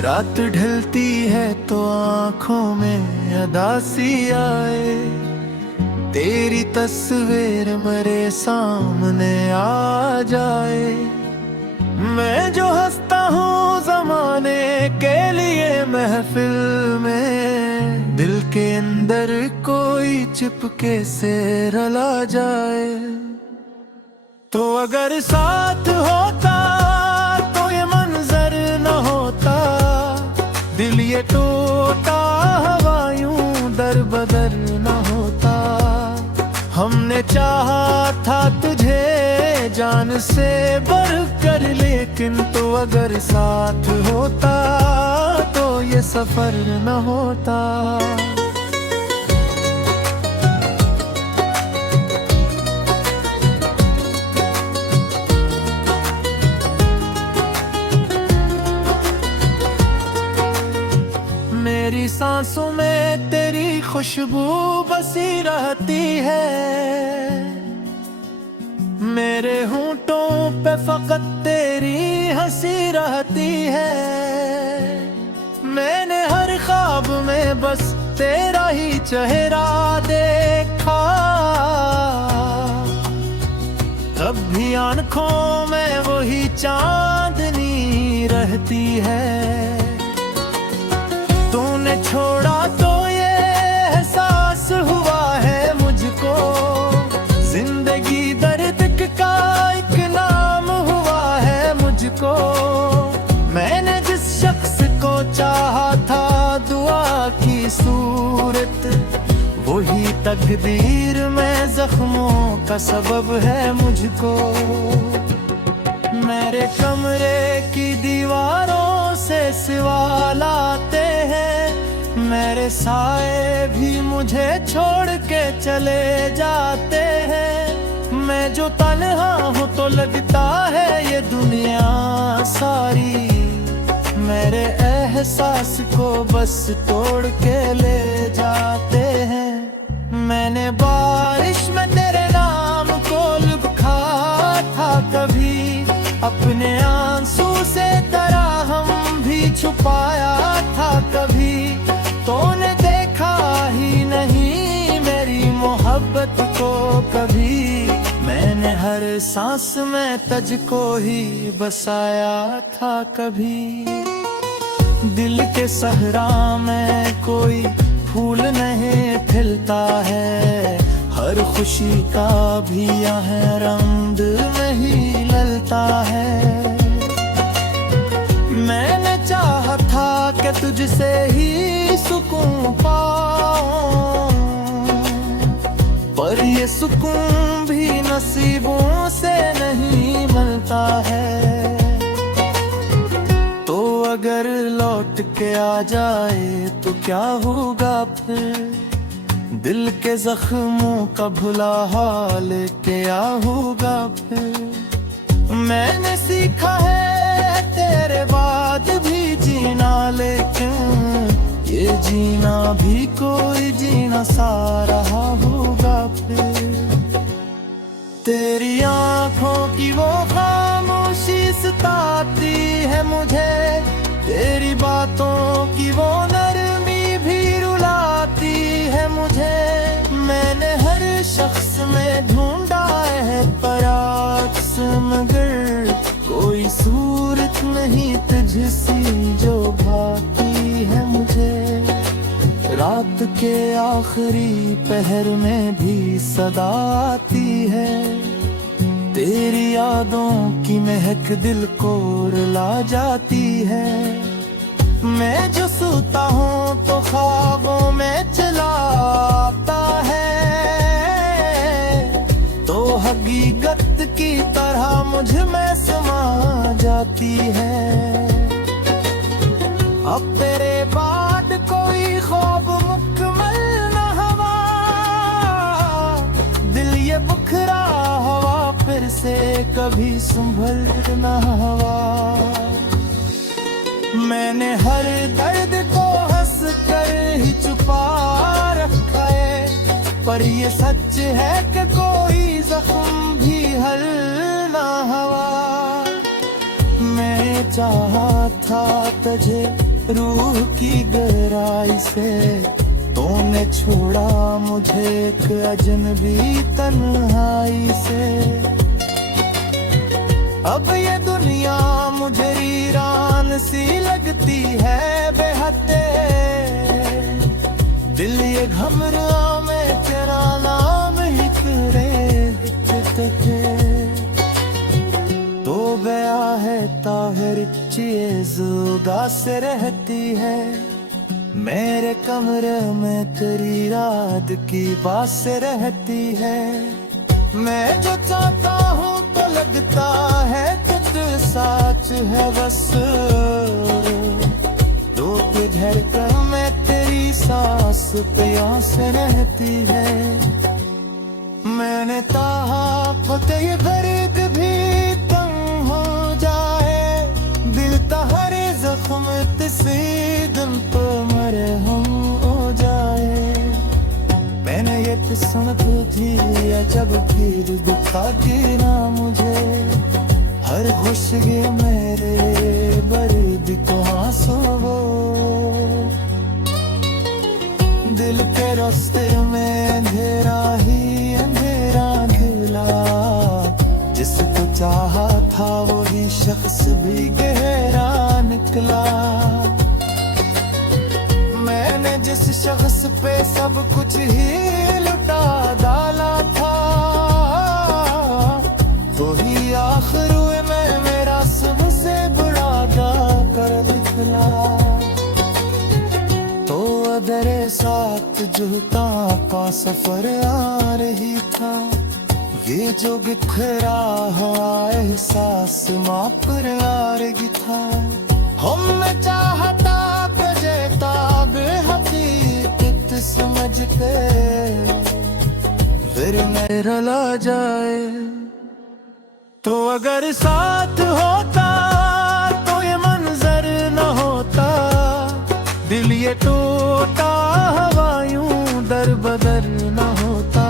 रात ढलती है तो आंखों में अदासी आए, तेरी तस्वीर मेरे सामने आ जाए। मैं जो हंसता हूँ जमाने के लिए महफिल में, दिल के अंदर कोई चिपके से रला जाए। तो अगर साथ होता तो ये मंजर न होता, दिल ये टूटा हवा यूं दर बदर न होता। हमने चाहा था तुझे जान से बढ़कर, लेकिन तो अगर साथ होता तो ये सफर न होता। मेरी सांसों में तेरी खुशबू बसी रहती है, मेरे होंठों पे फकत तेरी हंसी रहती है। मैंने हर ख्वाब में बस तेरा ही चेहरा देखा, तब भी आँखों में वही चांदनी रहती है। तूने छोड़ा तो ये एहसास हुआ है मुझको, जिंदगी दर्द का एक नाम हुआ है मुझको। मैंने जिस शख्स को चाहा था दुआ की सूरत, वही तकदीर में जख्मों का सबब है मुझको। मेरे कमरे की दीवारों से सवाल आते हैं, मेरे साए भी मुझे छोड़ के चले जाते हैं। मैं जो तन्हा हूँ तो लगता है ये दुनिया सारी, मेरे एहसास को बस तोड़ के ले जाते हैं। मैंने बारिश में तेरे नाम को लिखा था कभी, अपने आंसू से तेरा हम भी छुपाया था कभी। तूने देखा ही नहीं मेरी मोहब्बत को कभी, मैंने हर सांस में तुझको ही बसाया था कभी। दिल के सहरा में कोई फूल नहीं खिलता है, हर खुशी का भी यहाँ रंग नहीं ललता है। मैंने चाहा था कि तुझसे ही सुकून पाऊं, पर ये सुकून भी नसीबों से नहीं मिलता है। तो अगर लौट के आ जाए तो क्या होगा फिर, दिल के जख्मों का भुला हाल क्या होगा फिर। मैंने सीखा है तेरे बाद भी जीना, लेकिन ये जीना भी कोई जीना सा रहा होगा फिर। तेरी आंखों की वो खामोशी सताती है मुझे, तेरी बातों की वो नरमी भी रुलाती है मुझे। मैंने हर शख्स में ढूंढा है पराक्स, मगर कोई सूरत नहीं तुझसी जो भाती है मुझे। रात के आखिरी पहर में भी सदा आती है, तेरी यादों की महक दिल को रुला जाती है। मैं जो सोता हूँ तो ख्वाबों में चला आता है, तो हकीकत की तरह मुझ में समा जाती है। अब तेरे बाद कोई ख्वाब मुकम्मल न हवा, दिल ये बुखरा हवा फिर से कभी संभल न हवा। मैंने हर दर्द को हंस कर ही छुपा रखा है, पर ये सच है कि कोई जख्म भी हल ना हुआ। मैं चाहा था तुझे रूह की गहराई से तूने छोड़ा मुझे एक अजनबी तन्हाई से। अब ये दुनिया मुझे वीरान सी लगती है बेहते, दिल ये घमरा में तेरा नाम ही करे तो गया है ताहिर चीज़ उदास रहती है। मेरे कमरे में तेरी रात की बात रहती है। मैं जो चाहता हूँ तो लगता है कुछ सच है बस, दो के धड़कन में तेरी सांस प्यास रहती है। मैंने ताहा फतेह दर्द भी कम हो जाए, दिल तहरे जख्म किसी दिन तो मरे हम हो जाए। मैंने ये किस्मत थी जब फिर दुखा गिरा मुझे, हर खुशगी मेरे बर्द को आंसू दिल के रास्ते में अंधेरा ही अंधेरा दिला। जिसको चाहा था वही शख्स भी गहरा निकला। मैंने जिस शख्स पे सब कुछ ही लुटा डाला था, वही आखिर में मेरा सबसे बड़ा कर निकला। तो अदरे साथ जुता का सफर आ रही था, ये जो बिखरा हुआ एहसास माँ पर आ रही था। हमने चाहता जेता बेहकीकत समझ के फिर मैं रला जाए। तो अगर साथ होता तो ये मंजर न होता, दिल ये टूटा हवायूं दर बदर न होता।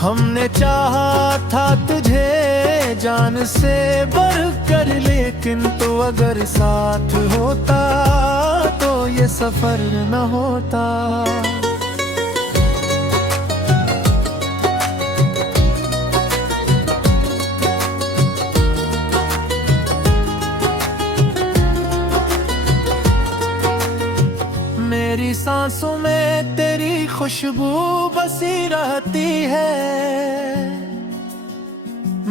हमने चाहा था तुझे जान से बढ़कर, लेकिन तो अगर साथ होता तो ये सफर न होता। मेरी सांसों में तेरी खुशबू बसी रहती है,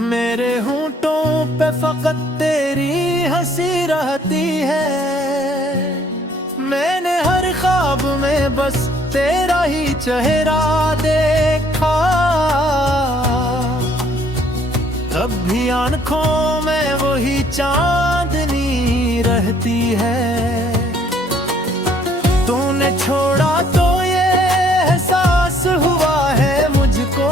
मेरे होंठों पे फकत तेरी हंसी रहती है। मैंने हर ख्वाब में बस तेरा ही चेहरा देखा, तब भी आँखों में वही चांदनी रहती है। तूने छोड़ा तो ये एहसास हुआ है मुझको,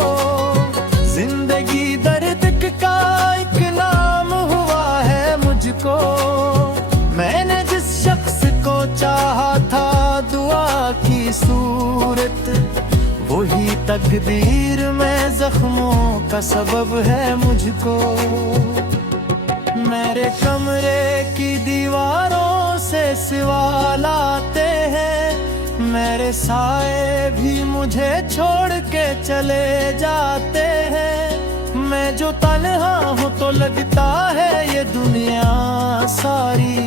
जिंदगी दर्द का एक नाम हुआ है मुझको। मैंने जिस शख्स को चाहा था दुआ की सूरत, वही तकदीर में जख्मों का सबब है मुझको। मेरे कमरे की दीवारों से सवाल आते हैं, मेरे साए भी मुझे छोड़ के चले जाते हैं। मैं जो तन्हा हूँ तो लगता है ये दुनिया सारी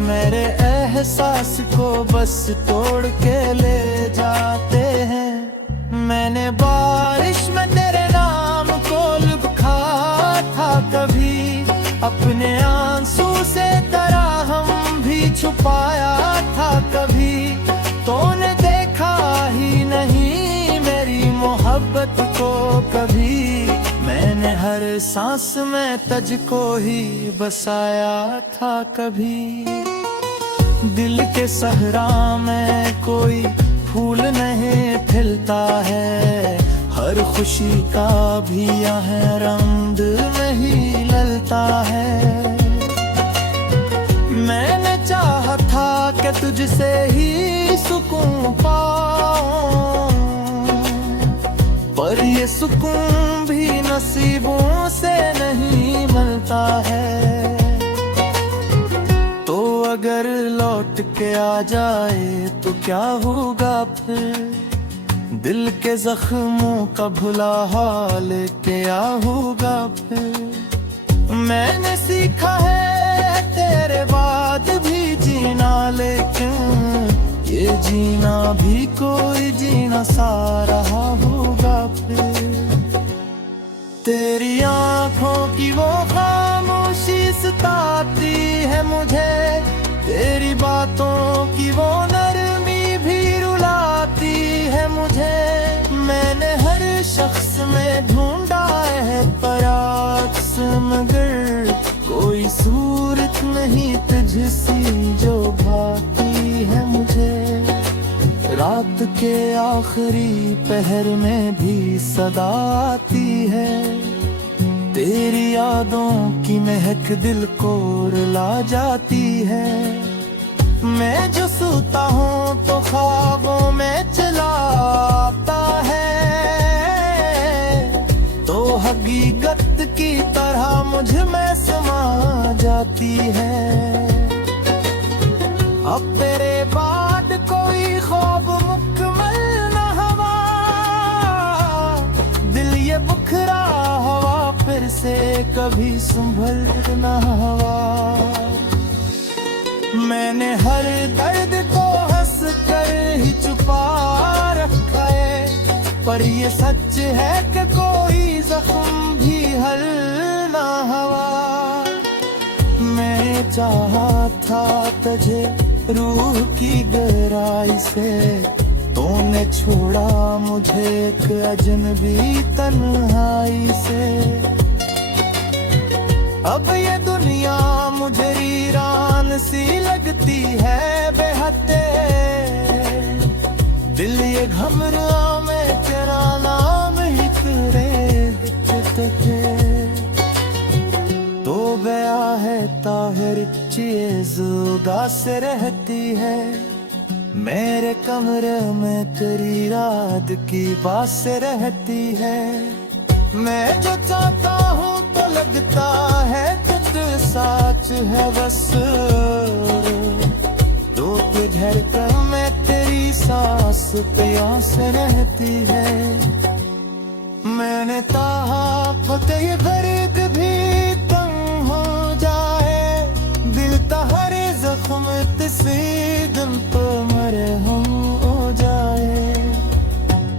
मेरे एहसास को बस तोड़ के ले जाते हैं। मैंने बारिश में तेरे नाम को लिखा था कभी, अपने आंसू से तेरा हम भी छुपाया था कभी। तूने देखा ही नहीं मेरी मोहब्बत को कभी, मैंने हर सांस में तुझको ही बसाया था कभी। दिल के सहरा में कोई फूल नहीं खिलता है, हर खुशी का भी यह रंग नहीं ललता है। मैंने चाहा था कि तुझसे ही सुकून पाऊं, पर ये सुकून भी नसीबों से नहीं मिलता है। तो अगर के आ जाए तो क्या होगा फिर, दिल के जख्मों का भुला हाल क्या होगा फिर। मैंने सीखा है तेरे बाद भी जीना, लेकिन ये जीना भी कोई जीना सा रहा होगा फिर। तेरी आंखों की वो खामोशी सताती है मुझे, तेरी बातों की वो नरमी भी रुलाती है मुझे। मैंने हर शख्स में ढूंढा है पराक्स, मगर कोई सूरत नहीं तुझसी जो भाती है मुझे। रात के आखिरी पहर में भी सदा आती है, तेरी यादों की महक दिल को रुला जाती है। मैं जो सोता हूँ तो ख्वाबों में चला आता है, तो हकीकत की तरह मुझ में समा जाती है। अब तेरे बाद कोई ख्वाब मुकम्मल न हवा, दिल ये बुखरा हवा फिर से कभी संभल न हवा। मैंने हर दर्द को हंस कर ही छुपा रखा है, पर ये सच है कि कोई जख्म भी हल ना हुआ। मैं चाहा था तुझे रूह की गहराई से, तूने छोड़ा मुझे एक अजनबी तन्हाई से। अब ये दुनिया मुझे वीरान सी लगती है बेहते, दिल ये घमरा में तेरा नाम ही तेरे तो गया है ताहिर चीज उदास रहती है। मेरे कमरे में तेरी रात की बास रहती है। मैं जो चाहता हूँ तो लगता है कुछ सच है बस, तो झड़कर में तेरी सांस प्यास रहती है। मैंने ताहा फतेह दर्द भी तंग हो जाए, दिल तहरे जख्म तिसी दिल तो मरे हम हो जाए।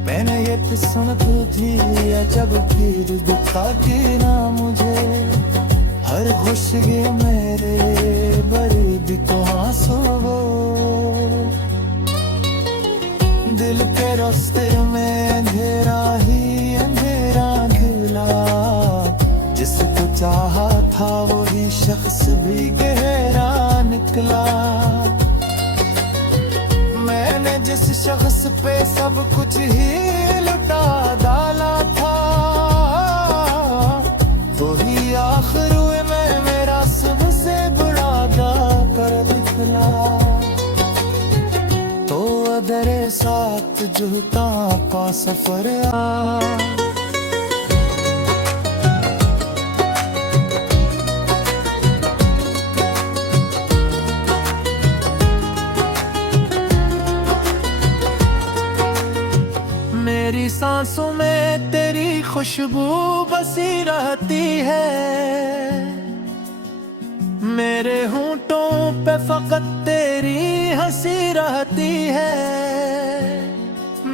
मैंने ये सुन तो थी जब फिर दिखाती ना मुझे, हर खुशगी मेरे बर्द तो आंसू हो। दिल के रास्ते में अंधेरा ही अंधेरा गिला, जिसको चाहा था वही शख्स भी गहरा निकला। मैंने जिस शख्स पे सब कुछ ही लुटा डाला था, वही आखिर में मेरा सबसे बड़ा दा कर दिखला। तो अदरे साथ जुता का सफर आ, मेरी सांसों में तेरी खुशबू बसी रहती है, मेरे होंठों पे फकत तेरी हंसी रहती है।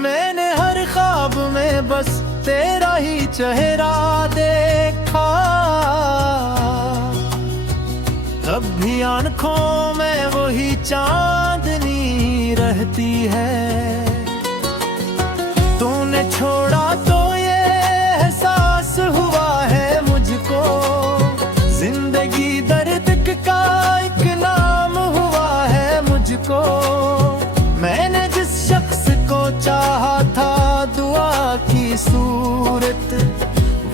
मैंने हर ख्वाब में बस तेरा ही चेहरा देखा, तब भी आंखों में वही चांदनी रहती है। तूने छोड़ा तो ये एहसास हुआ है मुझको, जिंदगी दर्द का एक नाम हुआ है मुझको। मैंने जिस शख्स को चाहा था दुआ की सूरत,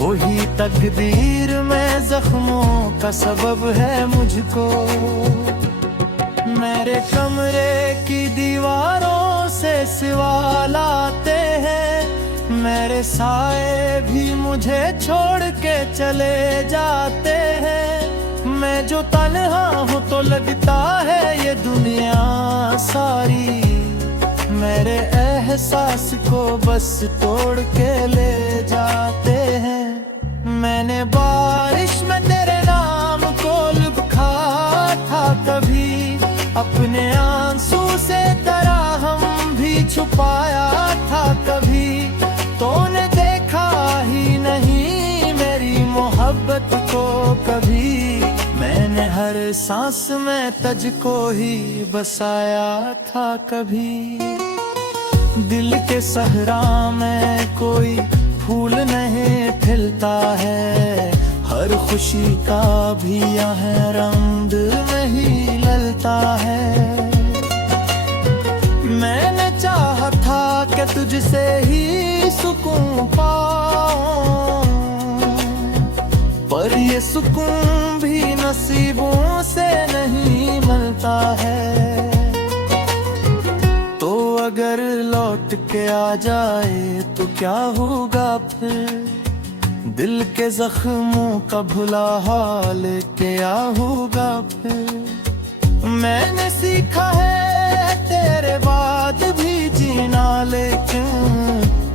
वही तकदीर में जख्मों का सबब है मुझको। मेरे कमरे की दीवारों से सवाल आते हैं, मेरे साए भी मुझे छोड़ के चले जाते हैं। मैं जो तन्हा हूँ तो लगता है ये दुनिया सारी मेरे एहसास को बस तोड़ के ले जाते हैं। मैंने बारिश में तेरे नाम को लिखा था कभी, अपने आंसू से तरह हम भी छुपाया था कभी। तूने देखा ही नहीं मेरी मोहब्बत को कभी, मैंने हर सांस में तुझको ही बसाया था कभी। दिल के सहरा में कोई फूल नहीं खिलता है, हर खुशी का भी यहाँ रंग नहीं ललता है। मैंने चाहा था कि तुझसे ही सुकून पाऊं, पर ये सुकून भी नसीबों से नहीं मिलता है। तो अगर लौट के आ जाए तो क्या होगा फिर, दिल के जख्मों का भुला हाल क्या होगा फिर। मैंने सीखा है तेरे बाद भी जीना, लेकिन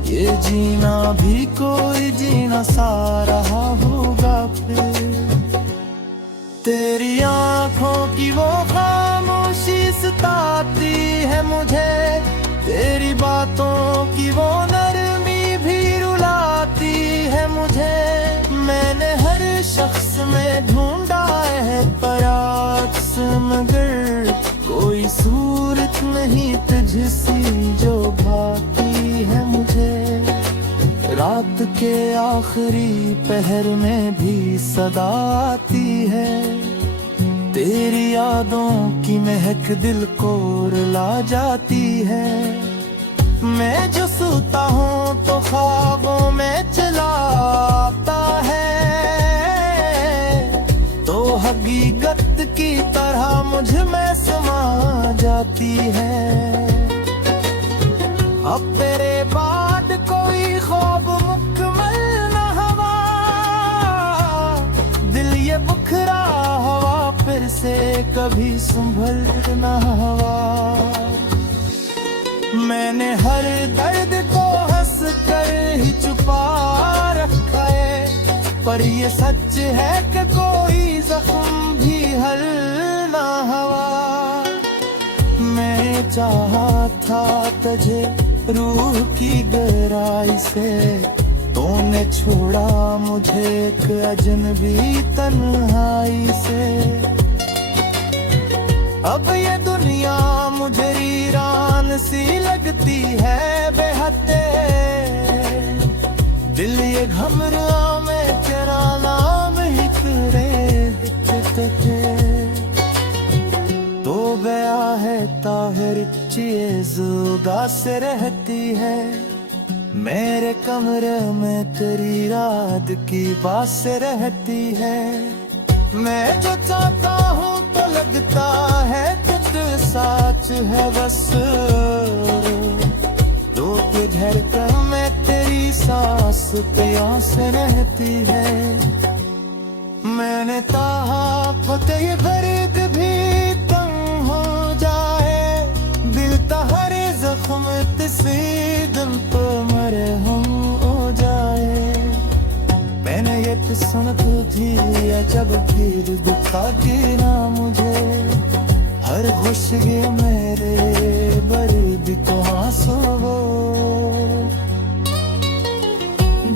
ये जीना भी कोई जीना सा रहा होगा फिर। तेरी आंखों की वो खामोशी सताती है मुझे, तेरी बातों की वो नरमी भी रुलाती है मुझे। मैंने हर शख्स में ढूंढा है पराक्स, मगर कोई सूरत नहीं तुझसी जो भाती है मुझे। रात के आखिरी पहर में भी सदा आती है, तेरी यादों की महक दिल को रुला जाती है। मैं जो सोता हूँ तो ख्वाबों में चला आता है, तो हकीकत की तरह मुझ में समा जाती है। अब तेरे बाद कोई ख्वाब मुकम्मल न हवा, दिल ये बुखरा हवा फिर से कभी संभल न हवा। मैंने हर दर्द को हंस कर ही छुपा रखा है, पर ये सच है कि कोई जख्म भी हल ना हुआ। मैं चाहा था तुझे रूह की गहराई से, तूने छोड़ा मुझे एक अजनबी तन्हाई से। अब ये दुनिया मुझे वीरान सी लगती है बेहते, दिल ये घमरा में तेरा नाम ही करे तो गया है ताहिर चीज उदास रहती है। मेरे कमरे में तेरी रात की बात रहती है। मैं जो चाहता हूँ तो लगता है खुद सच है बस, तो धड़कन में तेरी सांस प्यास रहती है। मैंने चाहा फतेह ये दर्द भी तंग हो जाए, दिल तहरे जख्म किसी दिन तो मरे हम हो जाए। मैंने ये सुन तो थी जब भी दिखाती ना मुझे, हर खुशगी मेरे बर्द तो आंसू वो।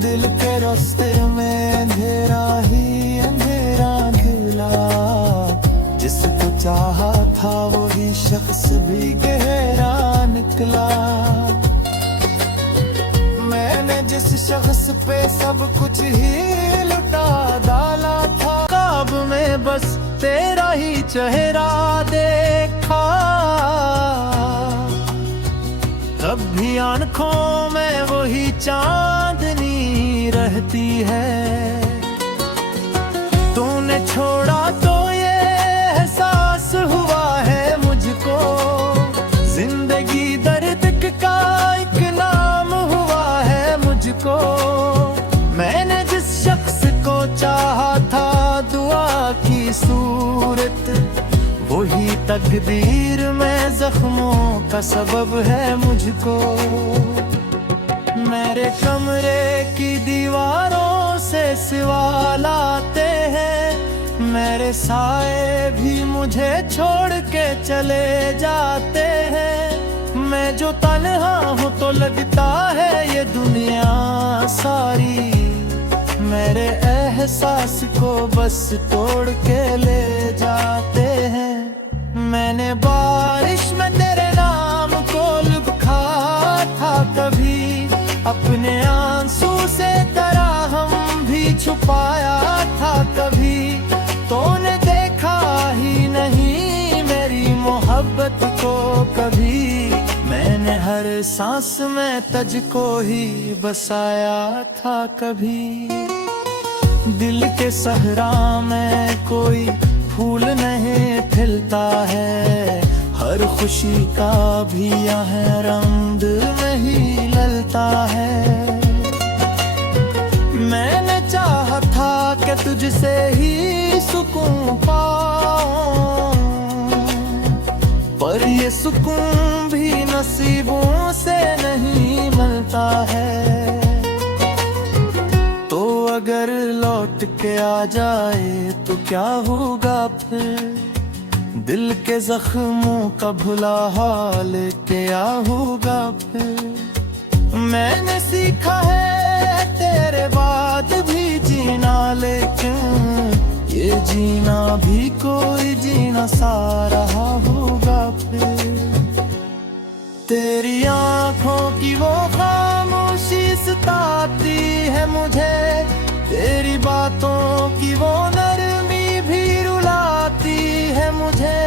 दिल के रास्ते में अंधेरा ही अंधेरा गिला, जिसको चाहा था वही शख्स भी गहरा निकला। मैंने जिस शख्स पे सब कुछ ही लुटा डाला था, ख्वाब में बस तेरा ही चेहरा देखा। तब भी आंखों में वही चांदनी रहती है। तूने छोड़ा तो ये एहसास हुआ है मुझको, जिंदगी दर्द का एक नाम हुआ है मुझको। मैंने जिस शख्स को चाहा था दुआ की तकदीर में जख्मों का सबब है मुझको। मेरे कमरे की दीवारों से सवाल आते हैं, मेरे साए भी मुझे छोड़ के चले जाते हैं। मैं जो तन्हा हूँ तो लगता है ये दुनिया सारी मेरे एहसास को बस तोड़ के ले जाते हैं। मैंने बारिश में तेरे नाम को लिखा था कभी, अपने आंसू से तरहम भी छुपाया था कभी। तूने देखा ही नहीं मेरी मोहब्बत को कभी, मैंने हर सांस में तुझको ही बसाया था कभी। दिल के सहरा में कोई फूल नहीं खिलता है, हर खुशी का भी यहाँ रंग नहीं ललता है। मैंने चाहा था कि तुझसे ही सुकून पाऊं, पर ये सुकून भी नसीबों से नहीं मिलता है। तो अगर लौट के आ जाए तो क्या होगा फिर, दिल के जख्मों का भुला हाल क्या होगा फिर। मैंने सीखा है तेरे बाद भी जीना, लेकिन ये जीना भी कोई जीना सा रहा होगा फिर। तेरी आंखों की वो खामोशी सताती है मुझे, तेरी बातों की वो नरमी भी रुलाती है मुझे।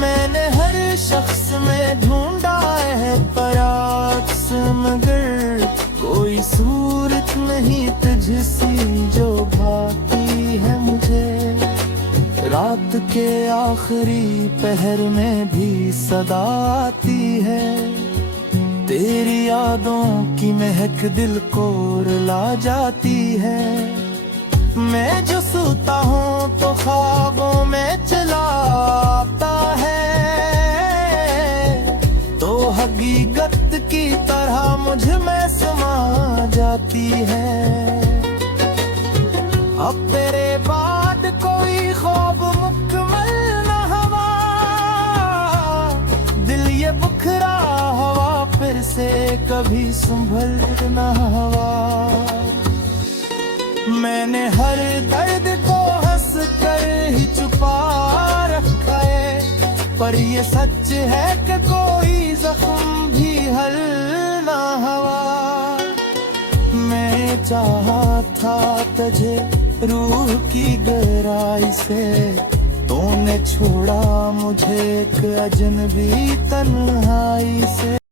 मैंने हर शख्स में ढूंढा है बरअक्स, मगर कोई सूरत नहीं तुझसी जो भाती है मुझे। रात के आखिरी पहर में भी सदा आती है, तेरी यादों की महक दिल को रुला जाती है। मैं जो सोता हूँ तो ख्वाबों में चला आता है, तो हकीकत की तरह मुझ में समा जाती है। अब तेरे बाद कोई ख्वाब मुकम्मल न हवा, दिल ये बुखरा हवा फिर से कभी संभल न हवा। मैंने हर दर्द को हंस कर ही छुपा रखा है, पर ये सच है कि कोई जख्म भी हल ना हुआ। मैं चाहा था तुझे रूह की गहराई से, तूने छोड़ा मुझे एक अजनबी तन्हाई से।